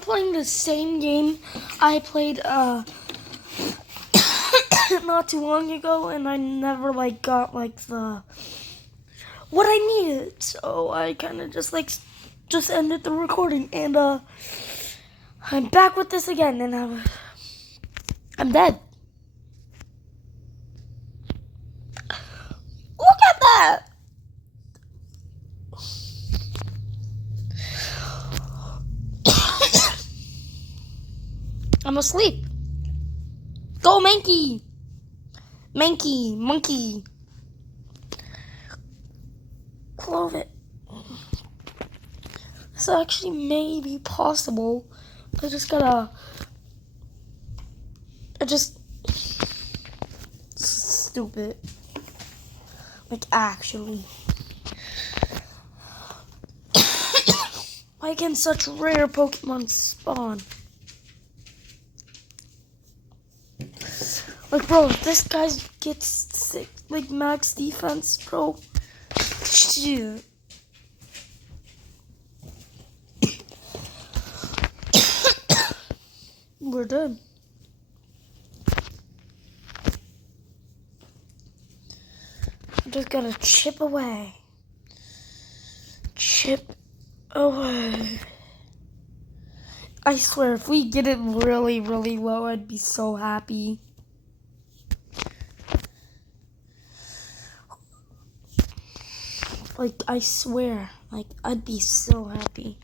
I'm playing the same game I played not too long ago, and I never like got like the what I needed. So I kind of just ended the recording, and I'm back with this again, and I'm dead. Look at that. I'm asleep. Go, Mankey! Mankey, monkey. Clove it. This actually may be possible. I just stupid. Like, actually. Why can such rare Pokemon spawn? Like, bro, if this guy gets sick, like max defense, bro. Shit. We're done. I'm just gonna chip away. Chip away. I swear, if we get it really, really low, I'd be so happy. Like, I swear, like, I'd be so happy.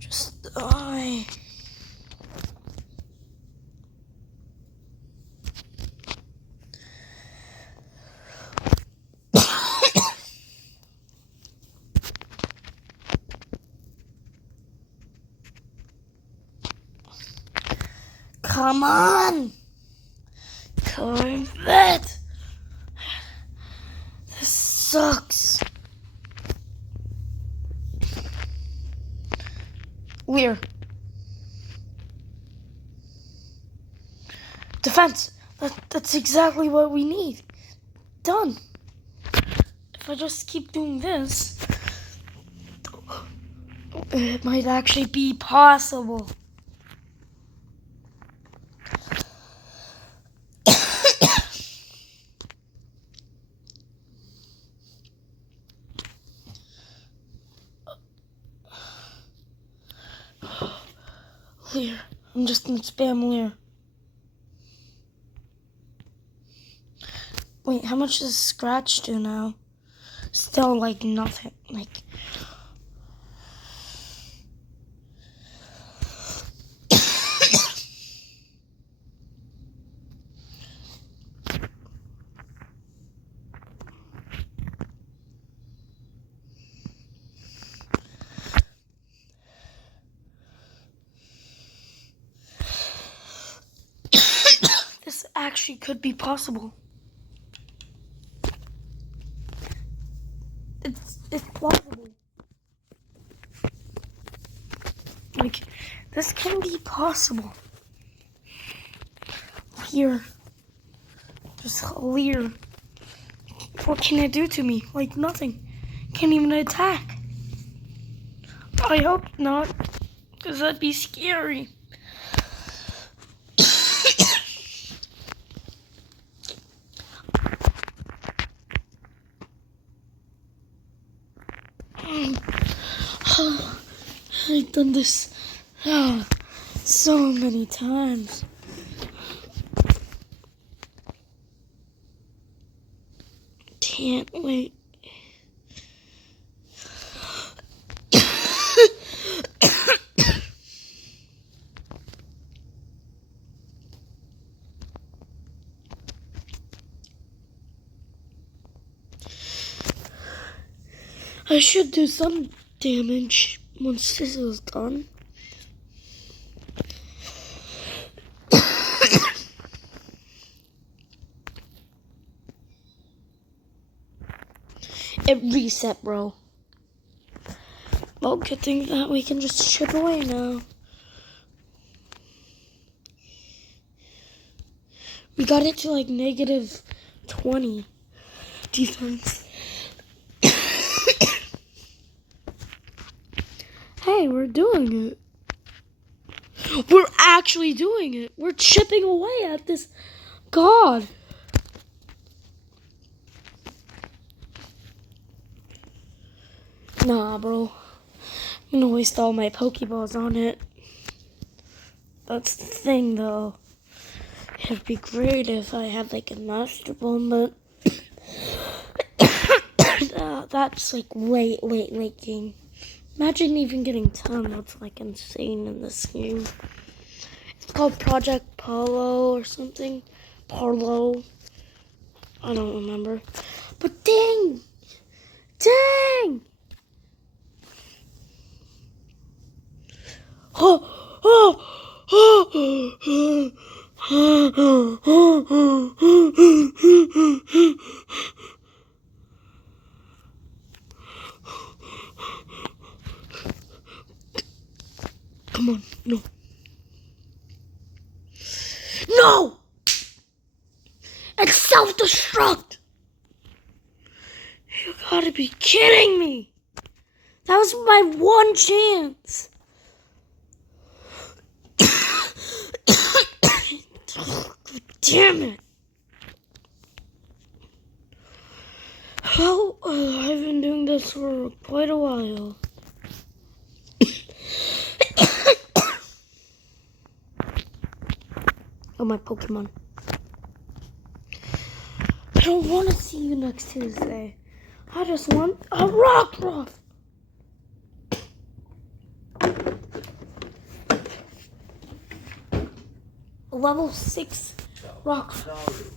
Just die. Come on! Corvette! This sucks. Weird. Defense! That's exactly what we need. Done. If I just keep doing this, it might actually be possible. Leer. I'm just gonna spam Leer. Wait, how much does Scratch do now? Still like nothing. Like this actually could be possible. It's plausible. Like, this can be possible. Leer. Just Leer. What can it do to me? Like, nothing. Can't even attack. I hope not, because that'd be scary. I've done this so many times. Can't wait. I should do some damage once this is done. It reset, bro. Well, good thing that we can just chip away now. We got it to like -20. defense. Hey, we're doing it. We're actually doing it. We're chipping away at this. God. Nah, bro. I'm gonna waste all my Pokeballs on it. That's the thing, though. It'd be great if I had like a Master Ball, but that's like late game. Imagine even getting 10. That's like insane in this game. It's called Project Polo or something. Parlo. I don't remember. But dang! Dang! Oh! Oh! Oh! Come on, no. No! It's self-destruct! You gotta be kidding me! That was my one chance! Damn it! Well, I've been doing this for quite a while. Oh, my Pokemon. I don't want to see you next Tuesday. I just want a rockruff. Level 6 rockruff.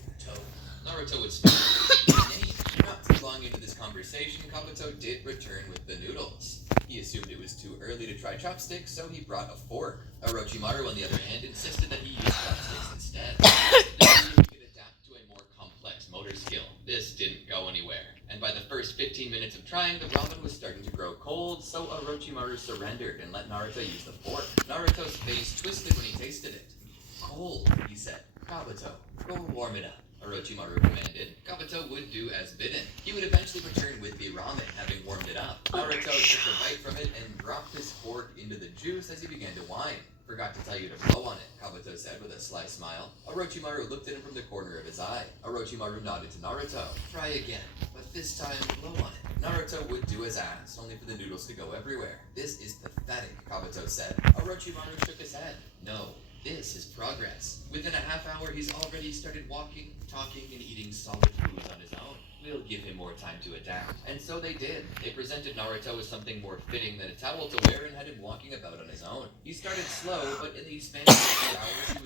Naruto would speak. Not too long into this conversation, Kabuto did return with the noodles. He assumed it was too early to try chopsticks, so he brought a fork. Orochimaru, on the other hand, insisted that he use chopsticks instead. He could adapt to a more complex motor skill. This didn't go anywhere, and by the first 15 minutes of trying, the ramen was starting to grow cold, so Orochimaru surrendered and let Naruto use the fork. Naruto's face twisted when he tasted it. Cold, he said. Kabuto, go warm it up, Orochimaru commanded. Kabuto would do as bidden. He would eventually return with the ramen, having warmed it up. Naruto took a bite from it and dropped his fork into the juice as he began to whine. Forgot to tell you to blow on it, Kabuto said with a sly smile. Orochimaru looked at him from the corner of his eye. Orochimaru nodded to Naruto. Try again, but this time blow on it. Naruto would do as asked, only for the noodles to go everywhere. This is pathetic, Kabuto said. Orochimaru shook his head. No. This is progress. Within a half hour, he's already started walking, talking, and eating solid foods on his own. We'll give him more time to adapt. And so they did. They presented Naruto with something more fitting than a towel to wear and had him walking about on his own. He started slow, but in the span of 2 hours, he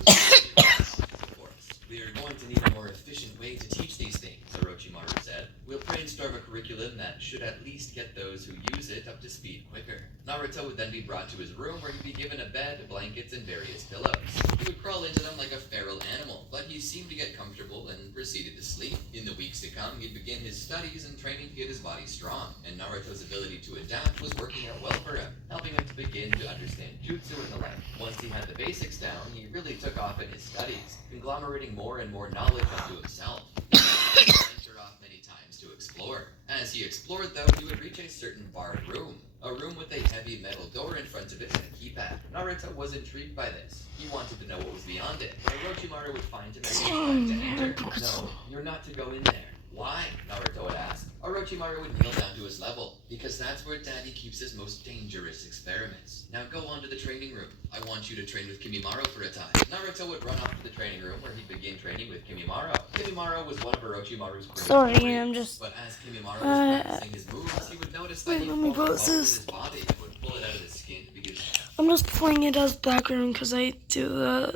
was of course. We are going to need a more efficient way to teach these things, Orochimaru said. We'll brainstorm a curriculum that should at least get those who use it up to speed quicker. Naruto would then be brought to his room where he'd be given a bed, blankets, and various pillows. He would crawl into them like a feral animal, but he seemed to get comfortable and proceeded to sleep. In the weeks to come, he'd begin his studies and training to get his body strong, and Naruto's ability to adapt was working out well for him, helping him to begin to understand jutsu and the like. Once he had the basics down, he really took off in his studies, conglomerating more and more knowledge onto himself. He would venture off many times to explore. As he explored, though, he would reach a certain barred room. A room with a heavy metal door in front of it and a keypad. Naruto was intrigued by this. He wanted to know what was beyond it, but Orochimaru would find him and to enter. No, you're not to go in there. Why? Naruto would ask. Orochimaru would kneel down to his level, because that's where Daddy keeps his most dangerous experiments. Now go on to the training room. I want you to train with Kimimaro for a time. Naruto would run off to the training room where he'd begin training with Kimimaro. Kimimaro was one of Orochimaru's greatest warriors, but as Kimimaro was practicing his moves, he would notice that he pulled off his body and would pull it out of his skin to begin. I'm just playing it as background because I do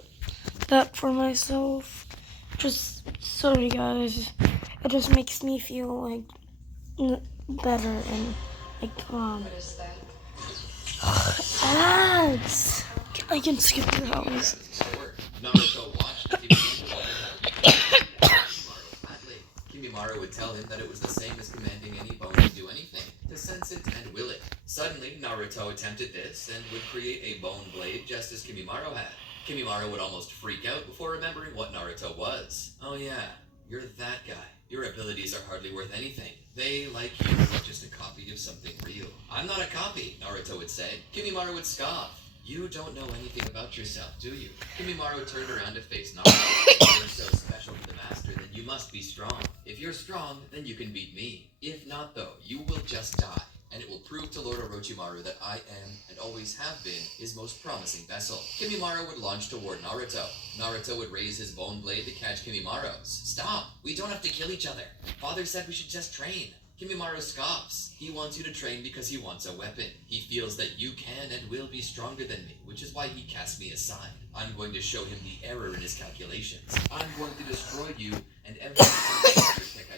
that for myself. Just sorry guys. It just makes me feel like better and like calm. What is that? Ads! I can skip those. Naruto watched as he began to Kimimaro flatly. Kimimaro would tell him that it was the same as commanding any bone to do anything, to sense it and will it. Suddenly, Naruto attempted this and would create a bone blade just as Kimimaro had. Kimimaro would almost freak out before remembering what Naruto was. Oh yeah, you're that guy. Your abilities are hardly worth anything. They, like you, are just a copy of something real. I'm not a copy, Naruto would say. Kimimaro would scoff. You don't know anything about yourself, do you? Kimimaro turned around to face Naruto. If you're so special to the master, then you must be strong. If you're strong, then you can beat me. If not, though, you will just die. And it will prove to Lord Orochimaru that I am, and always have been, his most promising vessel. Kimimaro would launch toward Naruto. Naruto would raise his bone blade to catch Kimimaro's. Stop! We don't have to kill each other. Father said we should just train. Kimimaro scoffs. He wants you to train because he wants a weapon. He feels that you can and will be stronger than me, which is why he cast me aside. I'm going to show him the error in his calculations. I'm going to destroy you and every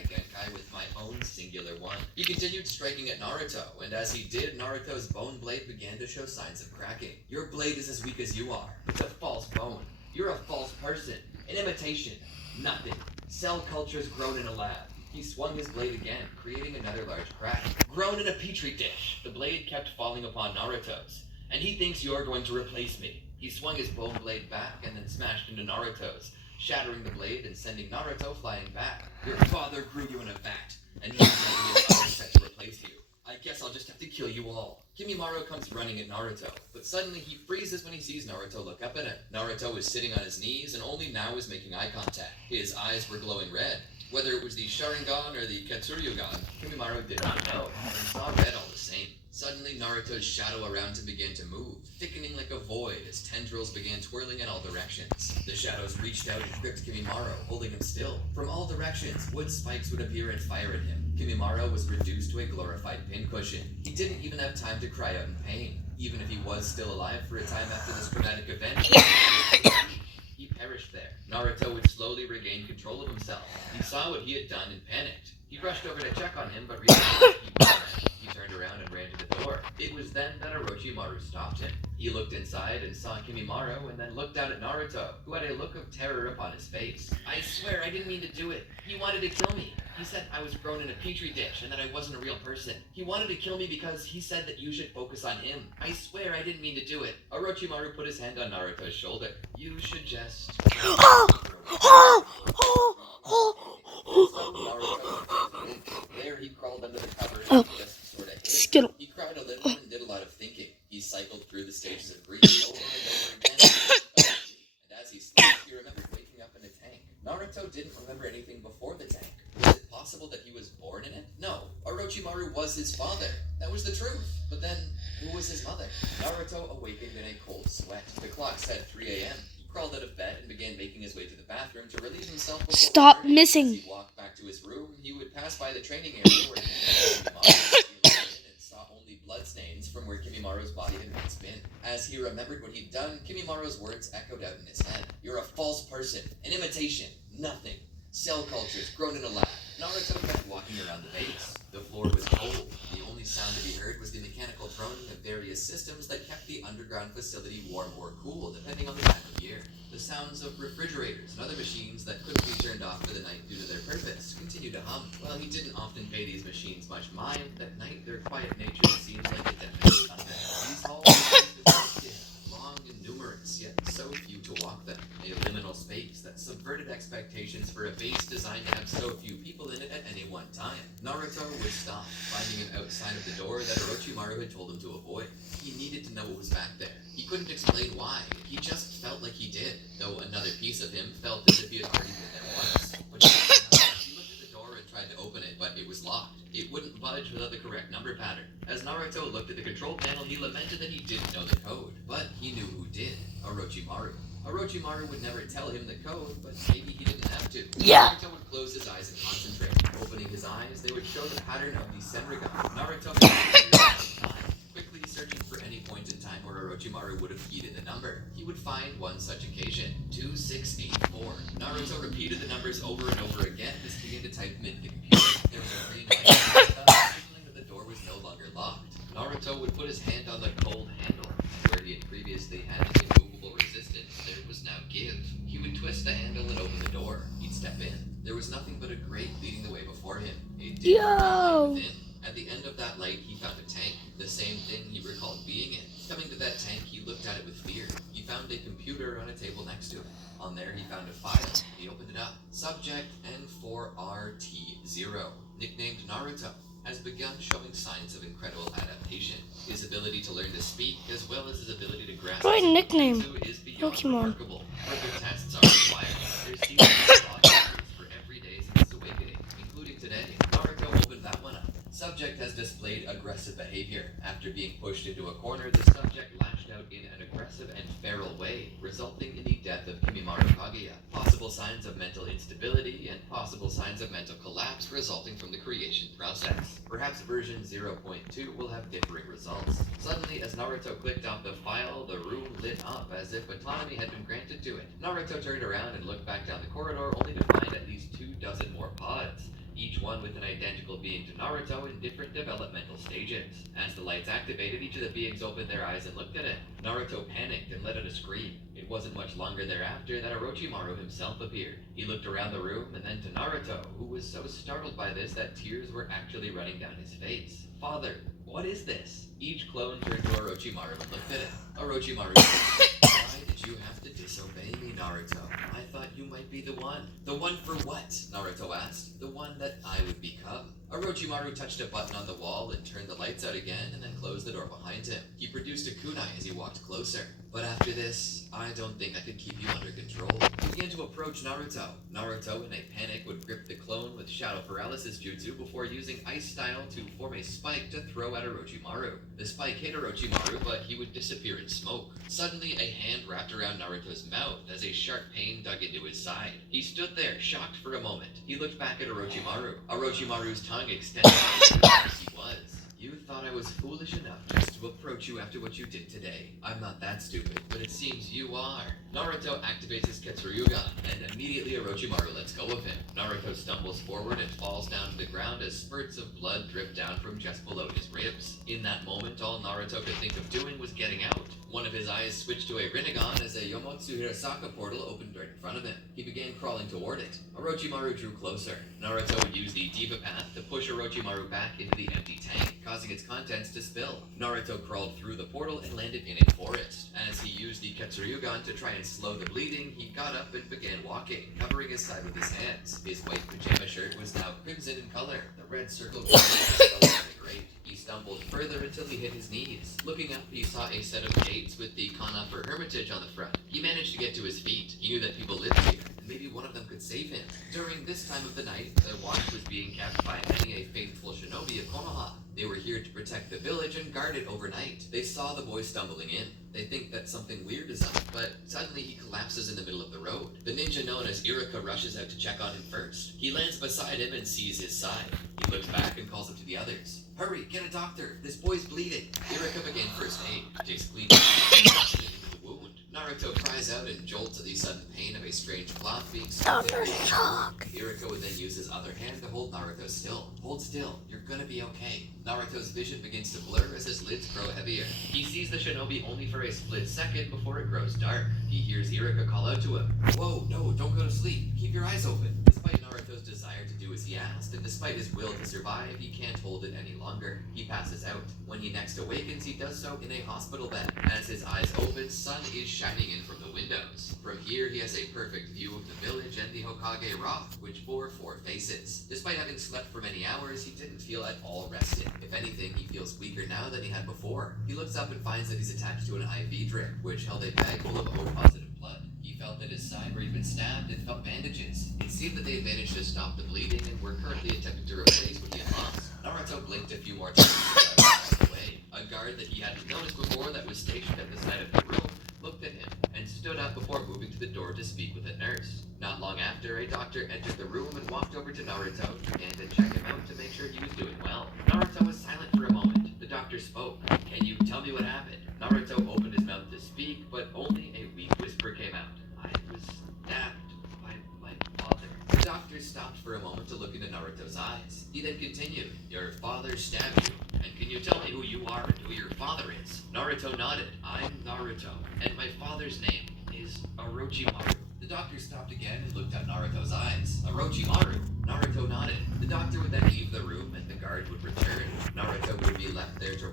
Genkai with my own singular one. He continued striking at Naruto, and as he did, Naruto's bone blade began to show signs of cracking. Your blade is as weak as you are. It's a false bone. You're a false person. An imitation. Nothing. Cell cultures grown in a lab. He swung his blade again, creating another large crack. Grown in a petri dish, the blade kept falling upon Naruto's. And he thinks you're going to replace me. He swung his bone blade back and then smashed into Naruto's, shattering the blade and sending Naruto flying back. Your father grew you in a vat, and he's set to replace you. I guess I'll just have to kill you all. Kimimaro comes running at Naruto, but suddenly he freezes when he sees Naruto look up at him. Naruto is sitting on his knees and only now is making eye contact. His eyes were glowing red. Whether it was the Sharingan or the Katsuryugan, Kimimaro did not know, but he saw red all the same. Suddenly, Naruto's shadow around him began to move, thickening like a void as tendrils began twirling in all directions. The shadows reached out and gripped Kimimaro, holding him still. From all directions, wood spikes would appear and fire at him. Kimimaro was reduced to a glorified pincushion. He didn't even have time to cry out in pain. Even if he was still alive for a time after this traumatic event, he perished there. Naruto would slowly regain control of himself. He saw what he had done and panicked. He rushed over to check on him, but realized he was dead. He turned around and ran to the door. It was then that Orochimaru stopped him. He looked inside and saw Kimimaro, and then looked down at Naruto, who had a look of terror upon his face. I swear I didn't mean to do it. He wanted to kill me. He said I was grown in a petri dish and that I wasn't a real person. He wanted to kill me because he said that you should focus on him. I swear I didn't mean to do it. Orochimaru put his hand on Naruto's shoulder. You should just... There he crawled under the cover and just sort of hid. Skittle. He cried a little and did a lot of thinking. He cycled through the stages of grief over and over again. And as he slept, he remembered waking up in a tank. Naruto didn't remember anything before the tank. Was it possible that he was born in it? No. Orochimaru was his father. That was the truth. But then, who was his mother? Naruto awakened in a cold sweat. The clock said 3 a.m. He crawled out of bed and began making his way to the bathroom to relieve himself before Stop returning. missing. As he walked back to his room, he would pass by the training area where he and saw only bloodstains from where Kimimaro's body had once been. As he remembered what he'd done, Kimimaro's words echoed out in his head. You're a false person, an imitation, nothing. Cell cultures grown in a lab. Naruto kept walking around the base. The floor was cold. The only sound to be heard was the mechanical droning of various systems that kept the underground facility warm or cool, depending on the time of year. The sounds of refrigerators and other machines that couldn't be turned off for the night due to their purpose continued to hum. While he didn't often pay these machines much mind, at night their quiet nature seemed like a definite thunder. These halls were dim, long and numerous, yet so few to walk them. A liminal space that subverted expectations for a base designed to have so few people in it at any one time. Naruto would stop, finding him outside of the door that Orochimaru had told him to avoid. He needed to know what was back there. He couldn't explain why. He just felt like he did, though another piece of him felt as if he had already been there once. But he looked at the door and tried to open it, but it was locked. It wouldn't budge without the correct number pattern. As Naruto looked at the control panel, he lamented that he didn't know the code, but he knew who did. Orochimaru. Orochimaru would never tell him the code, but maybe he didn't have to. Yeah. Naruto would close his eyes and concentrate. Opening his eyes, they would show the pattern of the Senrigan. Naruto had quickly searching for any point in time where Orochimaru would have keyed in the number. He would find one such occasion, 2684. Naruto repeated the numbers over and over again as he began to type them into the computer. There was a green light signaling that the door was no longer locked. Naruto would put his hand on the cold handle, where he had previously had an immovable resistance, there was now give. He would twist the handle and open the door. He'd step in. There was nothing but a grate leading the way before him. A dim light within. At the end of that light, he found a tank, the same thing he recalled being in. Coming to that tank, he looked at it with fear. He found a computer on a table next to it. On there, he found a file. He opened it up. Subject N4RT0, nicknamed Naruto, has begun showing signs of incredible adaptation. His ability to learn to speak, as well as his ability to grasp Try nickname is beyond Pokemon. remarkable. Further tests are required. There's seasons for every day since his awakening, including today. Naruto opened that one up. Subject has displayed aggressive behavior. After being pushed into a corner, the subject lashed out in an aggressive and feral way, resulting in the death of Kimimaro Kaguya. Possible signs of mental instability and possible signs of mental collapse resulting from the creation process. Perhaps version 0.2 will have differing results. Suddenly, as Naruto clicked off the file, the room lit up as if autonomy had been granted to it. Naruto turned around and looked back down the corridor, only to find at least 24 more pods, each one with an identical being to Naruto in different developmental stages. As the lights activated, each of the beings opened their eyes and looked at it. Naruto panicked and let out a scream. It wasn't much longer thereafter that Orochimaru himself appeared. He looked around the room and then to Naruto, who was so startled by this that tears were actually running down his face. "Father, what is this?" Each clone turned to Orochimaru and looked at it. Orochimaru said, "Why did you have to disobey me, Naruto? I thought you might be the one." "The one for what?" Naruto asked. "The one that I would become." Orochimaru touched a button on the wall and turned the lights out again and then closed the door behind him. He produced a kunai as he walked closer. "But after this, I don't think I could keep you under control." He began to approach Naruto. Naruto, in a panic, would grip the clone with shadow paralysis jutsu before using ice style to form a spike to throw at Orochimaru. The spike hit Orochimaru, but he would disappear in smoke. Suddenly, a hand wrapped around Naruto's mouth as a sharp pain dug into his side. He stood there, shocked for a moment. He looked back at Orochimaru. Orochimaru's tongue extended as he was. "You thought I was foolish enough just to approach you after what you did today. I'm not that stupid, but it seems you are." Naruto activates his Ketsuryugan, and immediately Orochimaru lets go of him. Naruto stumbles forward and falls down to the ground as spurts of blood drip down from just below his ribs. In that moment, all Naruto could think of doing was getting out. One of his eyes switched to a Rinnegan as a Yomotsu Hirasaka portal opened right in front of him. He began crawling toward it. Orochimaru drew closer. Naruto would use the Diva Path to push Orochimaru back into the empty tank, causing its contents to spill. Naruto crawled through the portal and landed in a forest. As he used the Ketsuryugan to try and slow the bleeding, he got up and began walking, covering his side with his hands. His white pajama shirt was now crimson in color. The red circle great. He stumbled further until he hit his knees. Looking up, he saw a set of gates with the Kanafer Hermitage on the front. He managed to get to his feet. He knew that people lived here, and maybe one of them could save him. During this time of the night, the watch was being kept by many a faithful shinobi of Konoha. They were here to protect the village and guard it overnight. They saw the boy stumbling in. They think that something weird is up, but suddenly he collapses in the middle of the road. The ninja known as Iruka rushes out to check on him first. He lands beside him and sees his side. He looks back and calls up to the others. "Hurry, get a doctor. This boy's bleeding." Iruka began first aid, takes clean into the wound. Naruto cries out and jolts at the sudden pain of a strange cloth being stuck in his shock. Iruka would then use his other hand to hold Naruto still. "Hold still. You're gonna be okay." Naruto's vision begins to blur as his lids grow heavier. He sees the shinobi only for a split second before it grows dark. He hears Iruka call out to him. "Whoa, no, don't go to sleep. Keep your eyes open." Despite Naruto's desire to do as he asked, and despite his will to survive, he can't hold it any longer. He passes out. When he next awakens, he does so in a hospital bed. As his eyes open, sun is shining in from the windows. From here, he has a perfect view of the village and the Hokage Rock, which bore 4 faces. Despite having slept for many hours, he didn't feel at all rested. If anything, he feels weaker now than he had before. He looks up and finds that he's attached to an IV drip, which held a bag full of O-positive blood. He felt that his side where he'd been stabbed and felt bandages. It seemed that they had managed to stop the bleeding and were currently attempting to replace what he had lost. Naruto blinked a few more times and walked away. A guard that he hadn't noticed before that was stationed at the side of the room looked at him and stood up before moving to the door to speak with a nurse. Not long after, a doctor entered the room and walked over to Naruto and began to check him out to make sure he was doing well. Naruto was silent for a moment. The doctor spoke. "Can you tell me what happened?" Naruto opened his mouth to speak, but only a weak whisper came out. "I was stabbed by my father." The doctor stopped for a moment to look into Naruto's eyes. He then continued. "Your father stabbed you, and can you tell me who you are and who your father is?" Naruto nodded. "I'm Naruto, and my father's name is Orochimaru." The doctor stopped again and looked at Naruto's eyes. "Orochimaru." Naruto nodded. The doctor would then leave the room and the guard would return.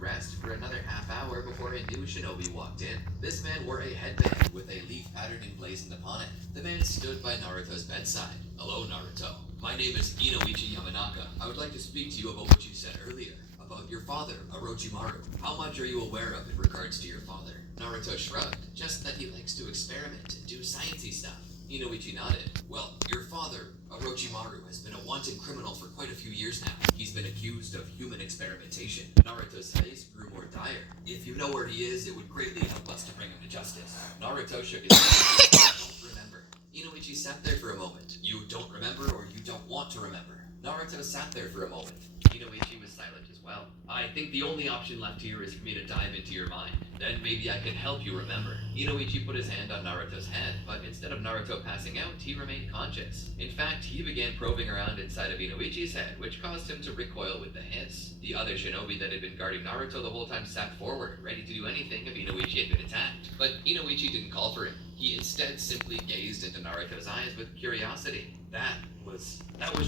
rest for another half hour before a new shinobi walked in. This man wore a headband with a leaf pattern emblazoned upon it. The man stood by Naruto's bedside. "Hello, Naruto. My name is Inoichi Yamanaka. I would like to speak to you about what you said earlier, about your father, Orochimaru. How much are you aware of in regards to your father?" Naruto shrugged. "Just that he likes to experiment and do sciencey stuff." Inoichi nodded. "Well, your father, Orochimaru, has been a wanted criminal for quite a few years now. He's been accused of human experimentation." Naruto's face grew more dire. "If you know where he is, it would greatly help us to bring him to justice." Naruto shook his head. "I don't remember." Inoichi sat there for a moment. "You don't remember, or you don't want to remember?" Naruto sat there for a moment. Inoichi was silent as well. "I think the only option left here is for me to dive into your mind. Then maybe I can help you remember." Inoichi put his hand on Naruto's head, but instead of Naruto passing out, he remained conscious. In fact, he began probing around inside of Inoichi's head, which caused him to recoil with the hiss. The other shinobi that had been guarding Naruto the whole time sat forward, ready to do anything if Inoichi had been attacked. But Inoichi didn't call for him. He instead simply gazed into Naruto's eyes with curiosity. That was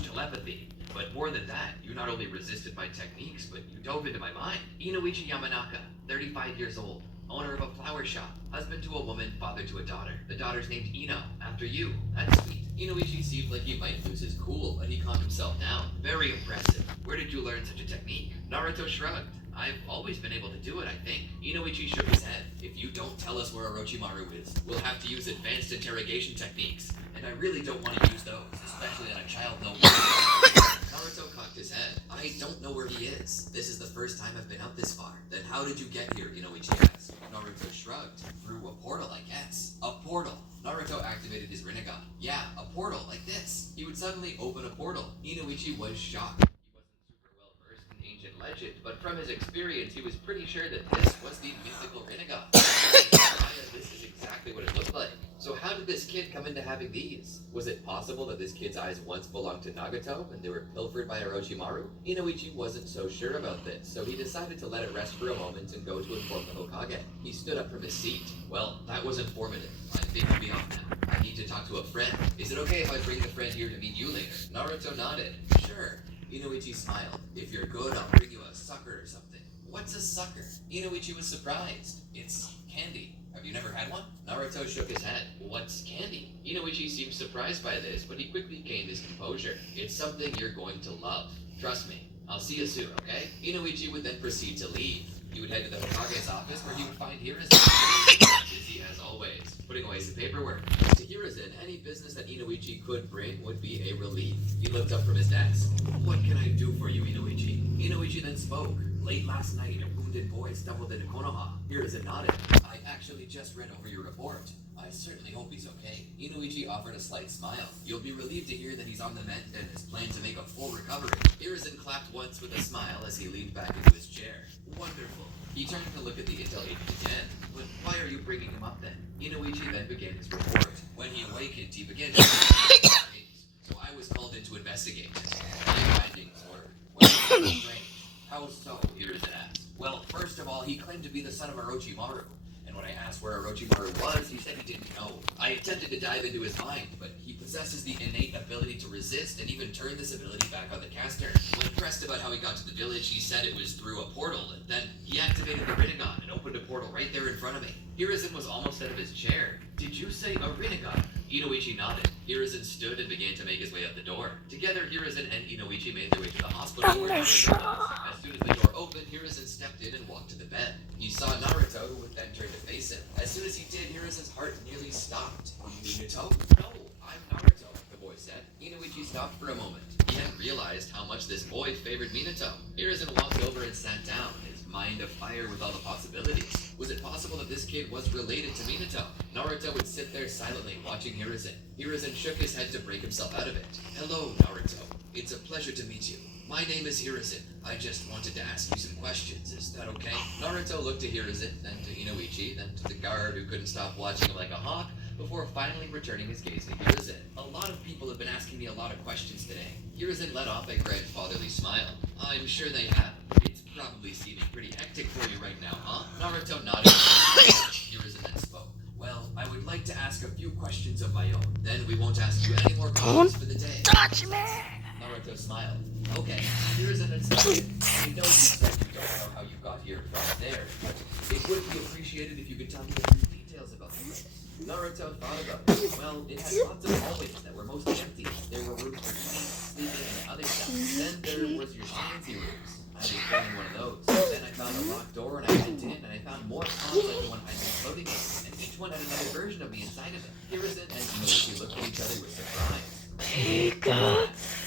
telepathy. But more than that, you not only resisted my techniques, but you dove into my mind. Inoichi Yamanaka, 35 years old, owner of a flower shop, husband to a woman, father to a daughter. The daughter's named Ino, after you. That's sweet. Inoichi seemed like he might lose his cool, but he calmed himself down. "Very impressive. Where did you learn such a technique?" Naruto shrugged. "I've always been able to do it, I think." Inoichi shook his head. "If you don't tell us where Orochimaru is, we'll have to use advanced interrogation techniques. And I really don't want to use those, especially on a child no Naruto cocked his head. "I don't know where he is. This is the first time I've been out this far." "Then how did you get here?" Inoichi asked. Naruto shrugged. "Through a portal, I guess." "A portal?" Naruto activated his Rinnegan. "Yeah, a portal, like this." He would suddenly open a portal. Inoichi was shocked. He wasn't super well versed in ancient legend, but from his experience, he was pretty sure that this was the mythical Rinnegan. This is exactly what it looked like. So how did this kid come into having these? Was it possible that this kid's eyes once belonged to Nagato and they were pilfered by Orochimaru? Inoichi wasn't so sure about this, so he decided to let it rest for a moment and go to inform the Hokage. He stood up from his seat. "Well, that was informative. I think I'll be off now. I need to talk to a friend. Is it okay if I bring the friend here to meet you later?" Naruto nodded. "Sure." Inoichi smiled. "If you're good, I'll bring you a sucker or something." "What's a sucker?" Inoichi was surprised. "It's candy. Have you never had one?" Naruto shook his head. "What's candy?" Inoichi seemed surprised by this, but he quickly gained his composure. "It's something you're going to love. Trust me. I'll see you soon, okay?" Inoichi would then proceed to leave. He would head to the Hokage's office where he would find Hiruzen, busy as always, putting away some paperwork. To Hiruzen, any business that Inoichi could bring would be a relief. He looked up from his desk. "What can I do for you, Inoichi?" Inoichi then spoke. "Late last night, a wounded boy stumbled into Konoha." Hiruzen nodded. "I actually just read over your report. I certainly hope he's okay." Inoichi offered a slight smile. "You'll be relieved to hear that he's on the mend and is planning to make a full recovery." Hiruzen clapped once with a smile as he leaned back into his chair. "Wonderful." He turned to look at the intel agent again. "But why are you bringing him up then?" Inoichi then began his report. "When he awakened, he began to so I was called in to investigate. My findings were, well, strange." "How so?" Hiruzen asked. "Well, first of all, he claimed to be the son of Orochimaru. And when I asked where Orochimaru was, he said he didn't know. I attempted to dive into his mind, but he possesses the innate ability to resist and even turn this ability back on the caster. When pressed about how he got to the village, he said it was through a portal, and then he activated the Rinnegan and opened a portal right there in front of me." Hiruzen was almost out of his chair. "Did you say a Rinnegan?" Inoichi nodded. Hiruzen stood and began to make his way out the door. Together, Hiruzen and Inoichi made their way to the hospital where Naruto was. As soon as the door opened, Hiruzen stepped in and walked to the bed. He saw Naruto, who would then turn to face him. As soon as he did, Hiruzen's heart nearly stopped. "Minato?" "No, I'm Naruto," the boy said. Inoichi stopped for a moment. He hadn't realized how much this boy favored Minato. Hiruzen walked over and sat down, his mind afire with all the possibilities. Was it possible that this kid was related to Minato? Naruto would sit there silently, watching Hiruzen. Hiruzen shook his head to break himself out of it. "Hello, Naruto. It's a pleasure to meet you. My name is Hiruzen. I just wanted to ask you some questions. Is that okay?" Naruto looked to Hiruzen, then to Inoichi, then to the guard who couldn't stop watching him like a hawk, before finally returning his gaze to Hiruzen. "A lot of people have been asking me a lot of questions today." Hiruzen let off a grandfatherly smile. "I'm sure they have. It's probably seeming pretty hectic for you right now, huh?" Naruto nodded. Hiruzen then spoke. "Well, I would like to ask a few questions of my own. Then we won't ask you any more questions for the day." Touch me! Naruto smiled. "Okay, Hiruzen then started. I know you said you don't know how you got here from there, but it would be appreciated if you could tell me a few details about the place. Naruto thought about it. Well, it had lots of hallways that were mostly empty. There were rooms for eating, sleeping, and other stuff. Then there was your fancy rooms. I was born in one of those. Then I found a locked door and I went in and I found more pods like the one I'd been floating in. And each one had another version of me inside of it. Hiruzen and Inoichi looked at each other with surprise.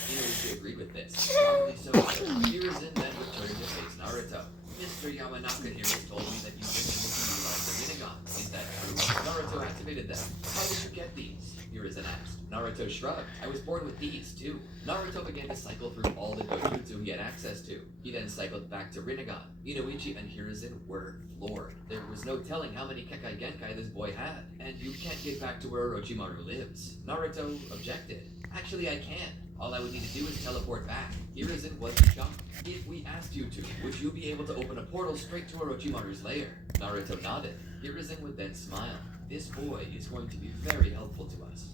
Inoichi agreed with this. Probably so. Hiruzen then returned to face Naruto. Mr. Yamanaka here has told me that you've been able to utilize the Rinnegan. Is that true? Naruto activated them. How did you get these? Hiruzen asked. Naruto shrugged. I was born with these, too. Naruto began to cycle through all the dojutsu he had access to. He then cycled back to Rinnegan. Inoichi and Hiruzen were floored. There was no telling how many Kekai Genkai this boy had. And you can't get back to where Orochimaru lives. Naruto objected. Actually, I can. All I would need to do is teleport back. Hiruzen was shocked. If we asked you to, would you be able to open a portal straight to Orochimaru's lair? Naruto nodded. Hiruzen would then smile. This boy is going to be very helpful to us.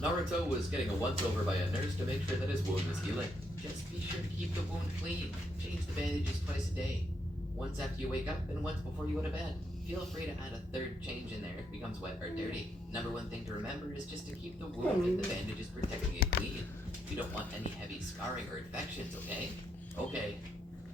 Naruto was getting a once-over by a nurse to make sure that his wound was healing. Just be sure to keep the wound clean. Change the bandages twice a day. Once after you wake up and once before you go to bed. Feel free to add a third change in there if it becomes wet or dirty. Number one thing to remember is just to keep the wound and the bandages protecting it clean. You don't want any heavy scarring or infections, okay? Okay.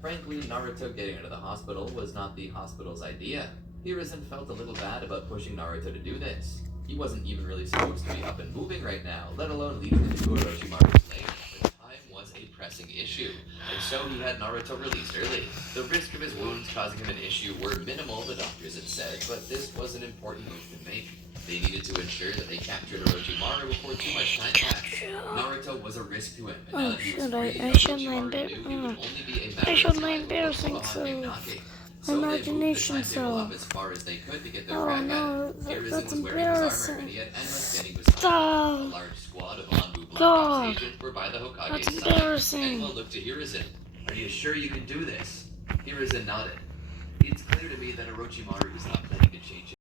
Frankly, Naruto getting out of the hospital was not the hospital's idea. Hiruzen felt a little bad about pushing Naruto to do this. He wasn't even really supposed to be up and moving right now, let alone leading him to Orochimaru's lair. But time was a pressing issue, and so he had Naruto released early. The risk of his wounds causing him an issue were minimal, the doctors had said, but this was an important move to make. They needed to ensure that they captured Orochimaru before too much time passed. Naruto was a risk to him, and now that he was free, Orochimaru knew he would only be a matter of time before Konohamaru knocking. So they moved the timetable up as far as they could to get their crack at it. Hiruzen was wearing his armor, and he had Enma standing beside him. A large squad of Anbu Black Ops agents were by the Hokage's side. Enma looked to Hiruzen. Are you sure you can do this? Hiruzen nodded. It's clear to me that Orochimaru is not planning to change